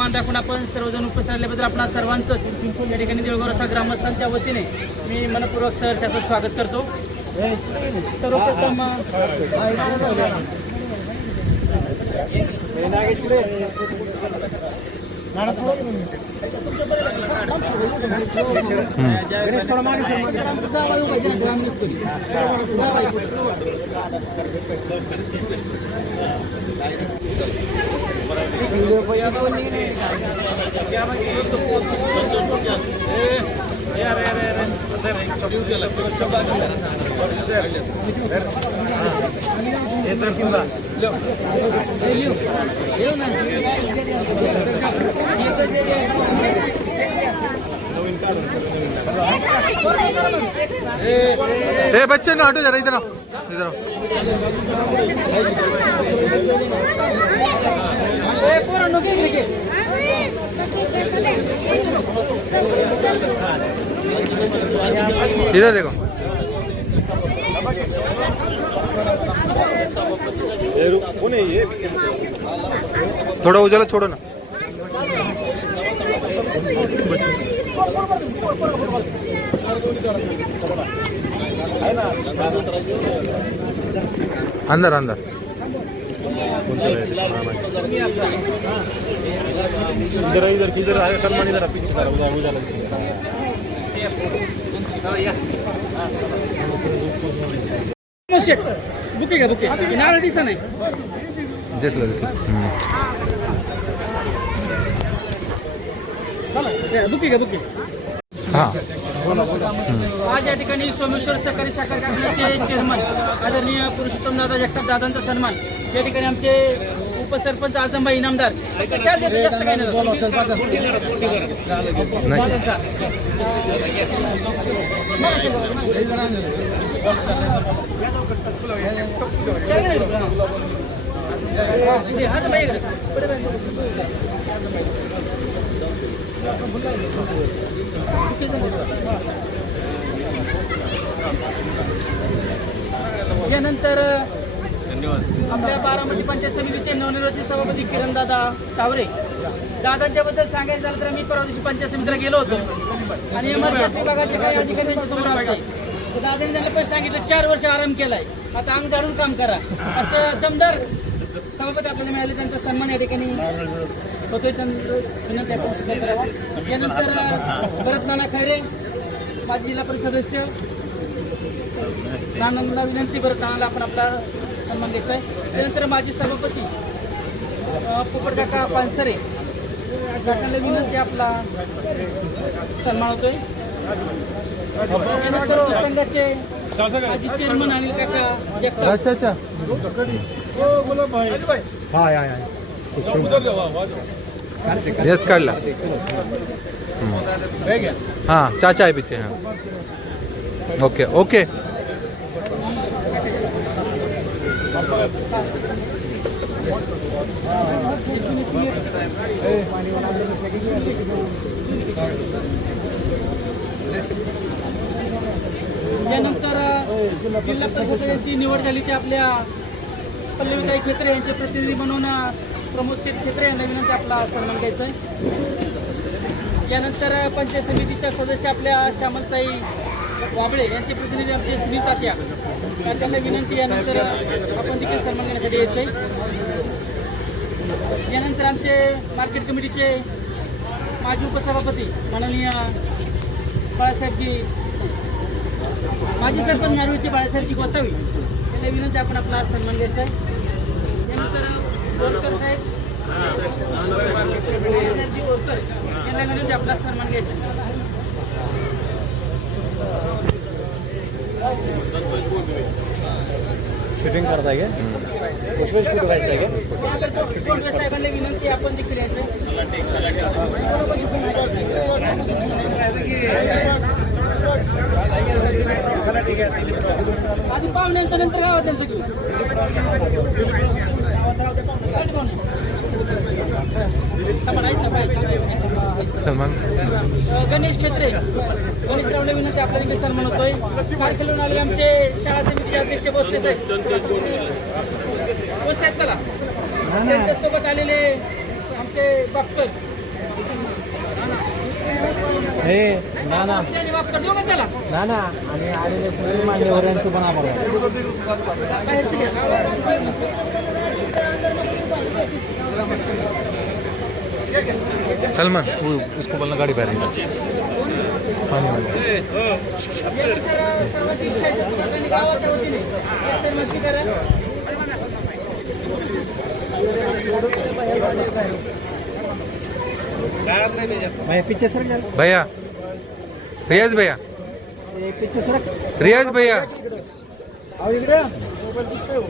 मान राखून आपण सर्वजण उपस्थित राहिल्याबद्दल आपणा सर्वांचं या ठिकाणी देऊळगाव रसा ग्रामस्थांच्या वतीने मी मनपूर्वक सहर्षाचं स्वागत करतो. सर्वप्रथम बच्चे ना हटो जरा इधर आओ इधर आओ. इधर देखो. थोड़ा उजाला छोड़ो ना. अंदर अंदर इधर किधर आया सलमान इधर पीछे उजाला. बुके का बुके नारळ दिसा नाही दिसलं बुके का बुके. हां आज या ठिकाणी सोमेश्वर सहकारी साखर कारखान्याचे चेअरमन आदरणीय पुरुषोत्तम दादा जगताप दादांचा सन्मान या ठिकाणी आमचे उपसरपंच आजमभाई इनामदार कशा देतो जास्त काही यानंतर आपल्या बारामती पंचायत समितीचे नवनिर्वाचित सभापती किरण दादा तावरे दादांच्या बद्दल सांगायचं झालं तर मी परवा दिवशी पंचायत समितीला गेलो होतो आणि एमआरपीएस विभागाचे काही अधिकारी समोर आले. दादांनी त्यांना पण सांगितलं 4 वर्ष आराम केलाय, आता अंग जाडून काम करा असं दमदार सभापती आपल्याला मिळाले. त्यांचा सन्मान या ठिकाणी होतोय. विनंती आपण स्वीकार करावा. यानंतर भरत नाना खैरे माजी जिल्हा परिषद सदस्य नानांना विनंती भरत नानाला आपण आपला सन्मान द्यायचा आहे. त्यानंतर माजी सभापती पोपटकाका पानसरे काकांना विनंती आपला सन्मान होतोय. त्यानंतर संघाचे माजी चेअरमन अनिल काका जगताप. यस काढला. हाँ चाचा है पीछे. हाँ ओके ओके. त्यानंतर जिल्हा परिषदेची निवड झाली ते आपल्या पल्लवीताई खेत्रे यांचे प्रतिनिधी म्हणून प्रमोद शेठ खेत्रे यांना विनंती आपला सन्मान द्यायचा आहे. यानंतर पंचायत समितीच्या सदस्य आपल्या श्यामलताई वाबळे यांचे प्रतिनिधी आमचे सुनील तात्या त्यांना विनंती यानंतर आपण देखील सन्मान घेण्यासाठी यायचं आहे. यानंतर आमचे मार्केट कमिटीचे माजी उपसभापती माननीय बाळासाहेबजी माजी सरपंच नारळीचे बाळासाहेबजी गोसावी यांना विनंती आपण आपला सन्मान घ्यायचा आहे. यानंतर ओरकर साहेब बाळासाहेबजी ओरकर यांना विनंती आपला सन्मान घ्यायचा आहे. शूटिंग करताय का? कोणत्या साहेबांना विनंती आपण देखील यायचं. आधी पाहुण्यांच्या नंतर गावात त्यांचं सलमान गणेश खेत्रे गणेश रावले विनंती आपल्या देखील सन्मान होतोय. कारखेलून आले आमचे शाळा समितीचे अध्यक्ष भोसले साहेब. चला त्यांच्यासोबत आलेले आमचे बापकर हे ना ना आणि बापकर दोघं चला ना ना आणि आलेले सगळे मान्यवर यांचं पण आभार बाहेर ते घ्या. सलमान वो उसको बोलना गाड़ी पे रहेगा पानी वाला सर्वांची इच्छा आहे जर सर्वांनी गावाच्या वतीने सहमती करा. भाई पीछे सर क्या भैया रियाज भैया ये पीछे सर रियाज भैया आओ इकडे मोबाईल दिसतोय हो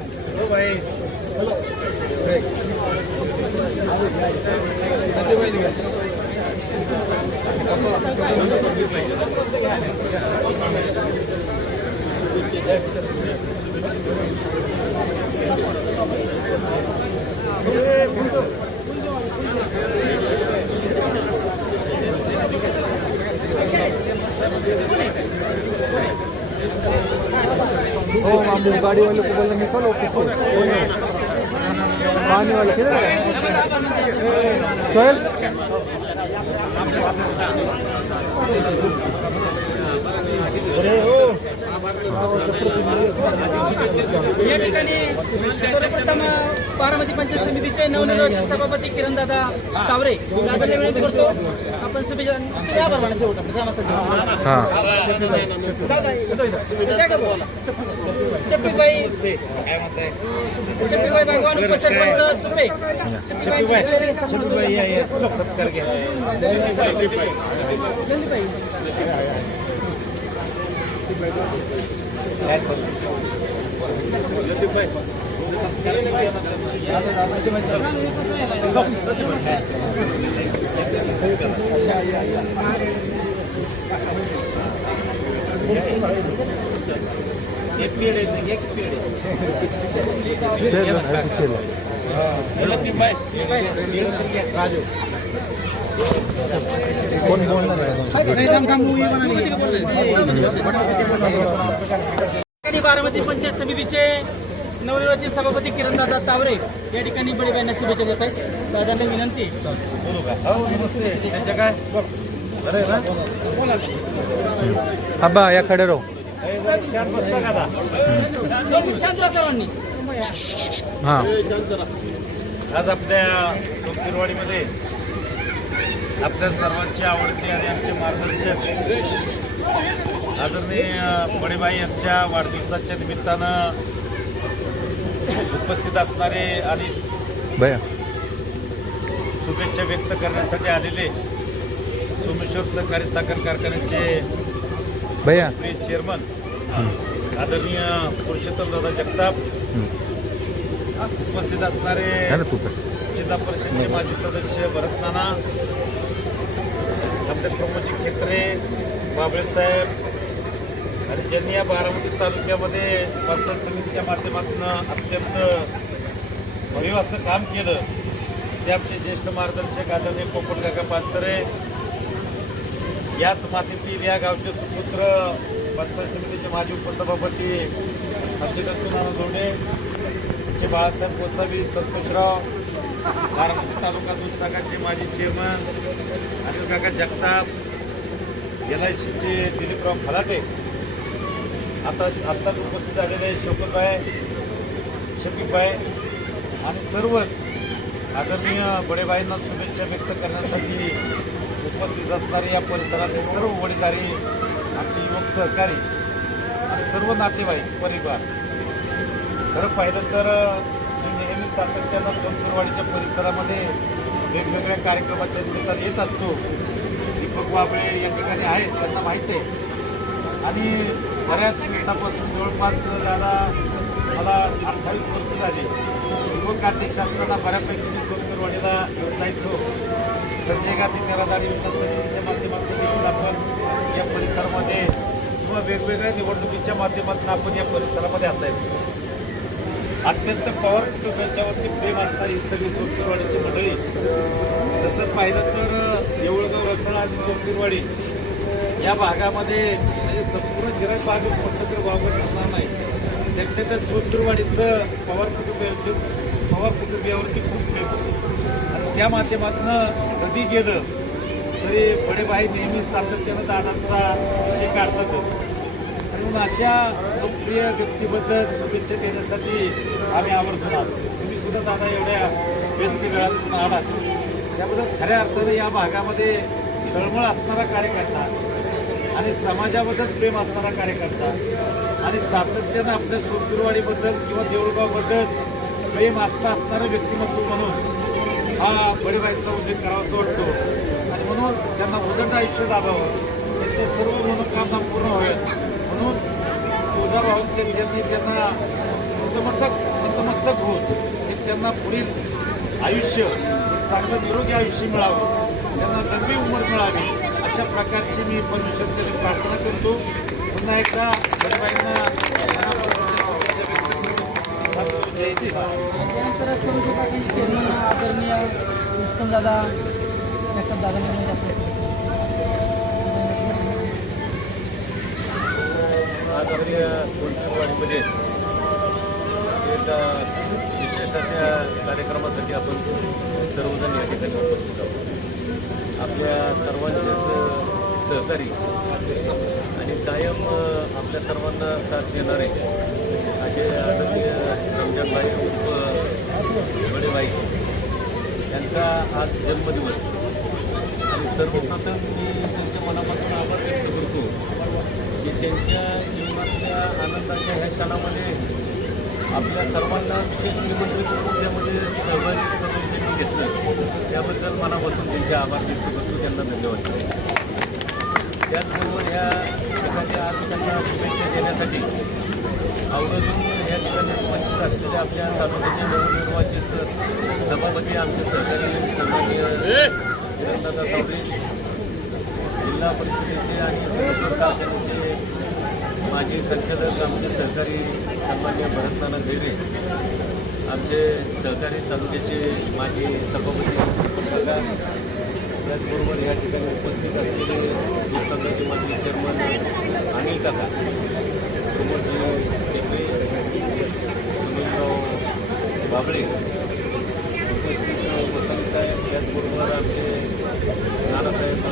भाई हो मामू गाड़ी वाले को बोलना निकलो पीछे पानी वाले किधर है सोहेल अरे हो या ठिकाणी सर्वप्रथम बारामती पंचायत समितीचे नवनिर्वाचित सभापती किरणदादा तावरे दादाला विनंती करतो आपण सभेच्या या प्रमाणे शेवट आपण ग्रामस्थांची. हाँ दादा त्या का बोला शफीकभाई भगवान उपसरपंच सुपे शफीकभाई कोण बोलणार ठिकाणी बारामती पंचायत समितीचे नवनिर्वाचित सभापती किरणदादा तावरे या ठिकाणी बडे बाईंना शुभेच्छा देत आहेत. दादांना विनंती अब्बा या खड़े रहो शांत व्हा सर्वांनी. हाँ आज आपल्या सोपतीरवाडीमध्ये आपल्या सर्वांची आवडते आणि आमचे मार्गदर्शक आदरणीय बडेबाई यांच्या वाढदिवसाच्या निमित्तानं उपस्थित असणारे आणि भैया शुभेच्छा व्यक्त करण्यासाठी आलेले सोमेश्वर सहकारी साखर कारखान्याचे भैया चेअरमन आदरणीय पुरुषोत्तमदादा जगताप, उपस्थित असणारे है ना तू पे जिल्हा परिषदचे माजी सदस्य भरत नाना, आपले प्रमोदजी खेत्रे, बाबळे साहेब आणि ज्यांनी या बारामती तालुक्यामध्ये पंचायत समितीच्या माध्यमातून अत्यंत भरीव असं काम केलं ते आमचे ज्येष्ठ मार्गदर्शक आदरणीय पोपट काका पानसरे, याच मातीतील या गावचे सुपुत्र पंचायत समितीचे माजी उपसभापती आमचे दत्तूनाना जोडे, आमचे बाळासाहेब गोसावी, संतोषराव, बारामती तालुका दूध शाखाचे माजी चेअरमन अनिल काका जगताप, LICचे दिलीपराव फलाटे, आत्ताच उपस्थित झालेले शफीकभाई आणि सर्वच आदरणीय बडेबाईंना शुभेच्छा व्यक्त करण्यासाठी उपस्थित असणारे या परिसरातील सर्व वडीलधारी, आमचे युवक सहकारी आणि सर्व नातेवाईक परिवार. खरं पाहिलं तर मी नेहमी सातत्यानं सोनपूरवाडीच्या परिसरामध्ये वेगवेगळ्या कार्यक्रमाच्या निमित्तानं येत असतो. दीपक बाबळे या ठिकाणी आहेत, त्यांना माहीत आहे आणि बऱ्याच दिवसापासून जवळपास दादा मला 28 वर्ष झाली युवक अध्यक्ष असताना बऱ्यापैकी मी सोनपूरवाडीला येऊन जायचो. संजय गांधी निराधार योजना समितीच्या माध्यमातून देखील आपण या परिसरामध्ये किंवा वेगवेगळ्या निवडणुकीच्या माध्यमातून आपण या परिसरामध्ये असायचो. अत्यंत पॉवरफुल त्यांच्यावरती प्रेम असणारी ही सगळी सोनपूरवाडीची मंडळी. तसंच पाहिलं तर येवळगाव, रसाळा आणि सोनपूरवाडी या भागामध्ये म्हणजे संपूर्ण गिराईक भाग म्हटलं तर वावर करणार नाही. त्यातल्या सोनपूरवाडीचं पॉवरफुल पवार कुटुंबियावरती खूप प्रेम होतं आणि त्या माध्यमातून कधी गेलं तरी बडेभाई नेहमीच सातत्यानं दादांचा विषय काढतातच. म्हणून अशा लोकप्रिय व्यक्तीबद्दल शुभेच्छा देण्यासाठी आम्ही आवर्जून आलो. तुम्ही सुद्धा दादा एवढ्या व्यस्त वेळातून आलात त्याबद्दल खऱ्या अर्थानं या भागामध्ये तळमळ असणारा कार्यकर्ता आणि समाजाबद्दल प्रेम असणारा कार्यकर्ता आणि सातत्यानं आपल्या सोनकुरवाडीबद्दल किंवा देऊळगावबद्दल प्रेम असणारं व्यक्तिमत्व म्हणून हा बडेभाईंचा उल्लेख करावासा वाटतो. आणि म्हणून त्यांना उदंड आयुष्य लाभावं, त्यांच्या सर्व मनोकामना पूर्ण होईल म्हणून तुळजाभाऊंच्या चरणी त्यांना नतमस्तक होत त्यांना पुढील आयुष्य चांगलं निरोगी आयुष्य मिळावं, त्यांना लंबी उंमर मिळावी अशा प्रकारची मी परमेश्वराची प्रार्थना करतो. पुन्हा एकदा बडेभाईंना जय जय. त्यानंतर सरोजी पाटील चेअरमन आदरणीय उत्तम दादा जगताप दादा म्हणून आज आपल्या सोनकुरवाडीमध्ये एका विशेष अशा कार्यक्रमासाठी आपण सर्वजण या ठिकाणी उपस्थित आहोत. आपल्या सर्वांचेच सहकारी आणि कायम आपल्या सर्वांना साथ देणारे असे आदरणीय रमजानभाई उर्फ बडेभाई यांचा आज जन्मदिवस आणि सर्वप्रथम मी त्यांच्या मनापासून आभार व्यक्त करतो की त्यांच्या जीवनातल्या आनंदाच्या ह्या क्षणामध्ये आपल्या सर्वांना विशेष निमंत्रित करून त्यामध्ये सहभागी करून त्यांनी घेतलं त्याबद्दल मनापासून त्यांचे आभार व्यक्त करतो. त्यांना धन्यवाद. त्याचबरोबर ह्या ठिकाणी आज त्यांना शुभेच्छा देण्यासाठी आवर्जून या ठिकाणी उपस्थित असलेले आपल्या तालुक्याचे नवनिर्वाचित सभापती आमचे सहकारी सन्माननीय किरणदादा चौधरी, जिल्हा परिषदेचे आणि संघ कारखान्याचे माजी संचालक आमचे सहकारी सन्माननीय भरतनाना गैरे, आमचे सहकारी तालुक्याचे माजी सभापती सगळ्या, त्याचबरोबर या ठिकाणी उपस्थित असलेले संघाचे माजी चेअरमन अनिल काका, प्रमोदजी टेकरे, सुनीलराव बाबळे, उपस्थित वसंत साहेब, त्याचबरोबर आमचे नानासाहेब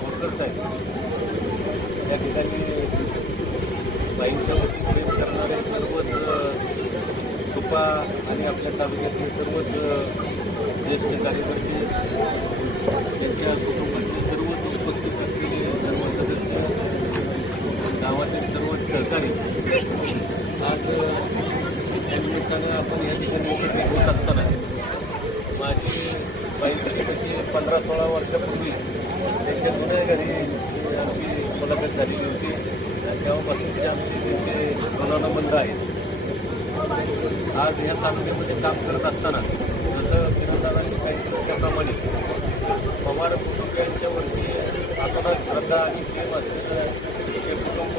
होळकर साहेब, या ठिकाणी बाईंच्या वरती प्रेम करणारे सर्वच सुपा आणि आपल्या तालुक्यातील सर्वच ज्येष्ठ कार्यकर्ते, त्यांच्या कुटुंबातील सर्वच उपस्थित असलेले सर्व सदस्य, गावातील सर्व सहकारी, आज त्या निमित्ताने आपण या ठिकाणी एकत्रित होत असताना माझी बाईंची कशी 15-16 वर्षापूर्वी त्यांच्या जुन्या घरी आमची मुलाखत झालेली होती. तेव्हापासून जे आमचे त्यांचे प्रधानमंत्री आहेत. आज या तालुक्यामध्ये काम करत असताना जसं किरणदादांनी सांगितलं त्याप्रमाणे पवार कुटुंबियांच्या वरती अतोनात श्रद्धा आणि प्रेम असलेलं हे कुटुंब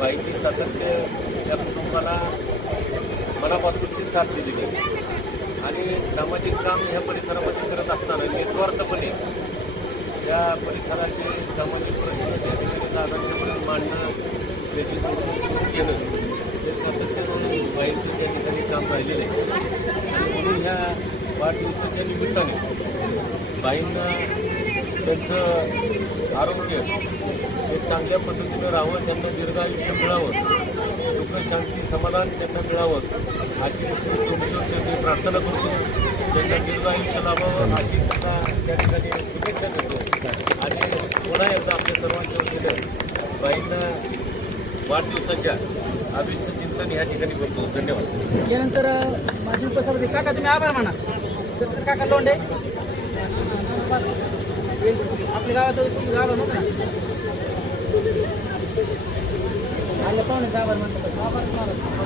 बाईंनी सातत्य त्या कुटुंबाला मनापासूनची साथ दिली आणि सामाजिक काम ह्या परिसरामध्ये करत असताना निस्वार्थपणे त्या परिसराचे सामाजिक प्रश्न त्या ठिकाणी दादांच्यापर्यंत मांडणं, त्याची सोडवणूक केलं हे सातत्यानं बाईंचं त्या ठिकाणी काम राहिलेलं आहे. आणि म्हणून ह्या वाढदिवसाच्या निमित्ताने बाईंना त्यांचं आरोग्य हे चांगल्या पद्धतीनं राहावं, त्यांना दीर्घायुष्य मिळावं, सुख शांती समाधान त्यांना मिळावं अशी सोमेश्वर प्रार्थना करतो. त्यांना दीर्घायुष्य लाभावं अशी त्यांना त्या ठिकाणी शुभेच्छा देतो. आणि पुन्हा एकदा आपल्या सर्वांच्या वतीनं बाईंना वाढदिवसाच्या अभिष्ट चिंतन ह्या ठिकाणी करतो. धन्यवाद. यानंतर माझी उपसभापती काका तुम्ही आभार माना. तर काका लोंढे आपल्या गावात आभार म्हणतो ना, आलं पाहुण्याचा आभार म्हणतो.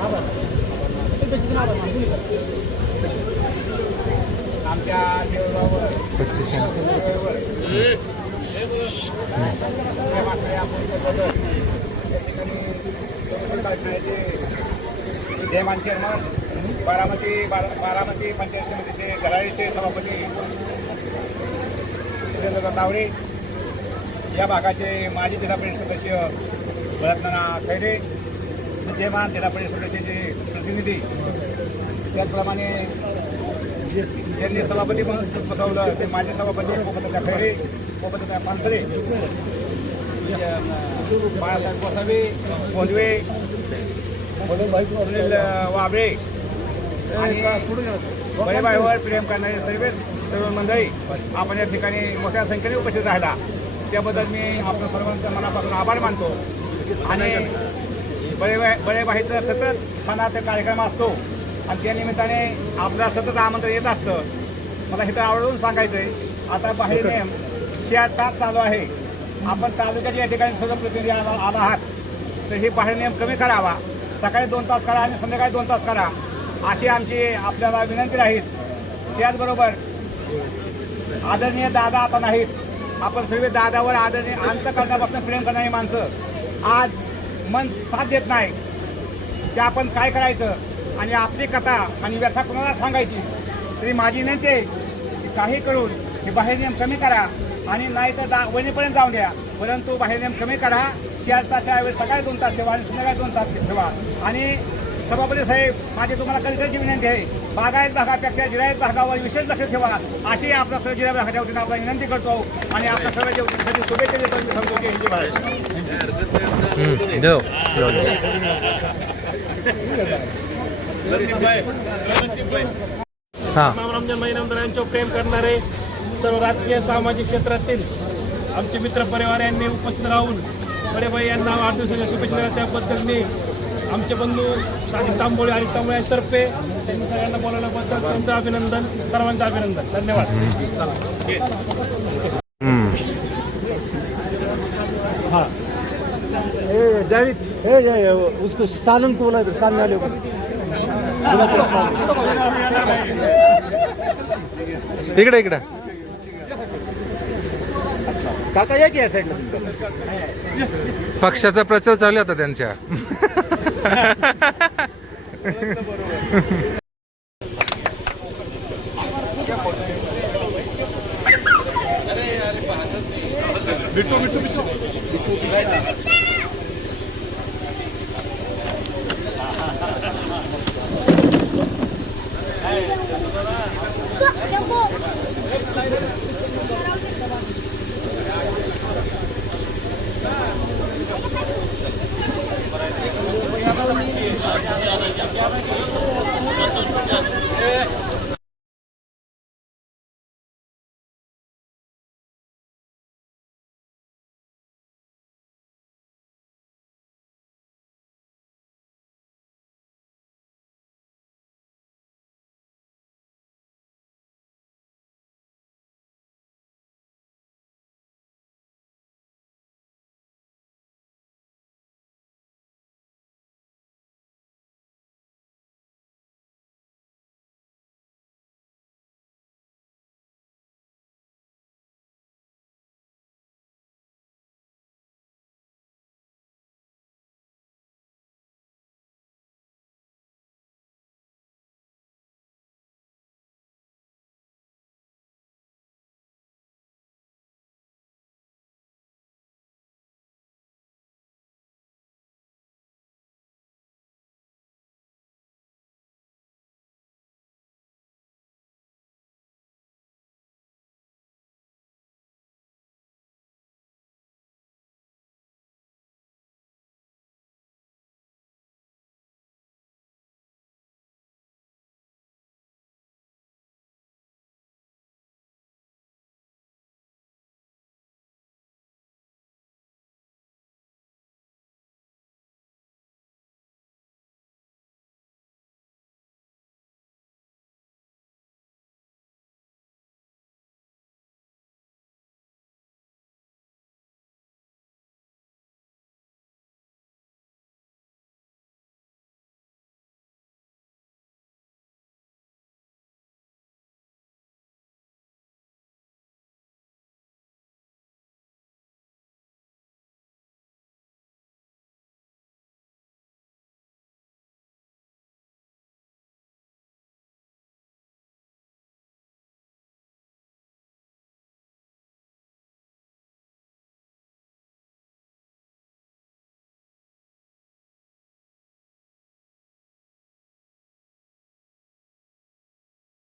आभार आमच्या देवगावर जयमान चेअरमन, बारामती पंचायत समितीचे गराळीचे सभापती किरणदादा तावरे, या भागाचे माजी जिल्हा परिषद सदस्य भरतनाना खैरे, विद्यमान जिल्हा परिषद सदस्याचे प्रतिनिधी, त्याचप्रमाणे ज्यांनी सभापती म्हणून बसवलं ते माझे सभापती पोपटदादा खैरे, पोपटदादा पानसरे, बाळासाहेब गोसावी, भोंदवे, सुनील वाबळे आणि बळेबाईवर प्रेम करणारे सर्व मंडळी आपण या ठिकाणी मोठ्या संख्येने उपस्थित राहिला त्याबद्दल मी आपल्या सर्वांचा मनापासून आभार मानतो. आणि बळेबाईचं सतत मनात कार्यक्रम असतो आणि त्या निमित्ताने आपल्याला सतत आमंत्रण येत असतं. मला इथं आवर्जून सांगायचं आहे, आता बाहेर नेम 4 तास चालू आहे. आपण तालुक्याच्या या ठिकाणी सर्व प्रतिनिधी आला आहात तर हे बाहेर नेम कमी करावा. सकाळी 2 तास करा आणि संध्याकाळी 2 तास करा अशी आमची आपल्याला विनंती राहील. त्याचबरोबर आदरणीय दादा आता नाहीत. आपण सर्व दादावर आदरणीय अंतःकरणापासून प्रेम करणारी माणसं आज मन साथ देत नाही की आपण काय करायचं आणि आपली कथा आणि व्यथा कोणाला सांगायची. तरी माझी विनंती आहे की काही करून हे बाहेर नियम कमी करा आणि नाही तर वणीपर्यंत जाऊन द्या, परंतु बाहेर नियम कमी करा. 4 तासाच्या ऐवजी सकाळी 2 तास ठेवा आणि संध्याकाळी 2 तास ठेवा. आणि सभापती साहेब माझी तुम्हाला कळकळीची विनंती आहे, बागायत भागापेक्षा जिरायत भागावर विशेष लक्ष ठेवा अशी आपल्या सर्व जिल्हा भागाच्या वतीनं आपण विनंती करतो आणि आपल्या सर्वांच्या वतीसाठी शुभेच्छा देतो. मी सांगतो की हिंदी भाषा रमजान महिन्यानंतर यांच्यावर प्रेम करणारे सर्व राजकीय सामाजिक क्षेत्रातील आमचे मित्र परिवार यांनी उपस्थित राहून बळेबाई यांना वाढदिवसाच्या शुभेच्छा दिल्या त्याबद्दल मी आमचे बंधू साजिद तांबोळे आणि तांबोळ्यांतर्फे त्यांनी सगळ्यांना बोलवल्याबद्दल त्यांचं अभिनंदन, सर्वांचं अभिनंदन. धन्यवाद. जावेद उसको सालन को बोला सामने वाले को इकडे इकडे काका या की या साईडला पक्षाचा प्रचार चालू आहे आता त्यांच्या. बिट्टू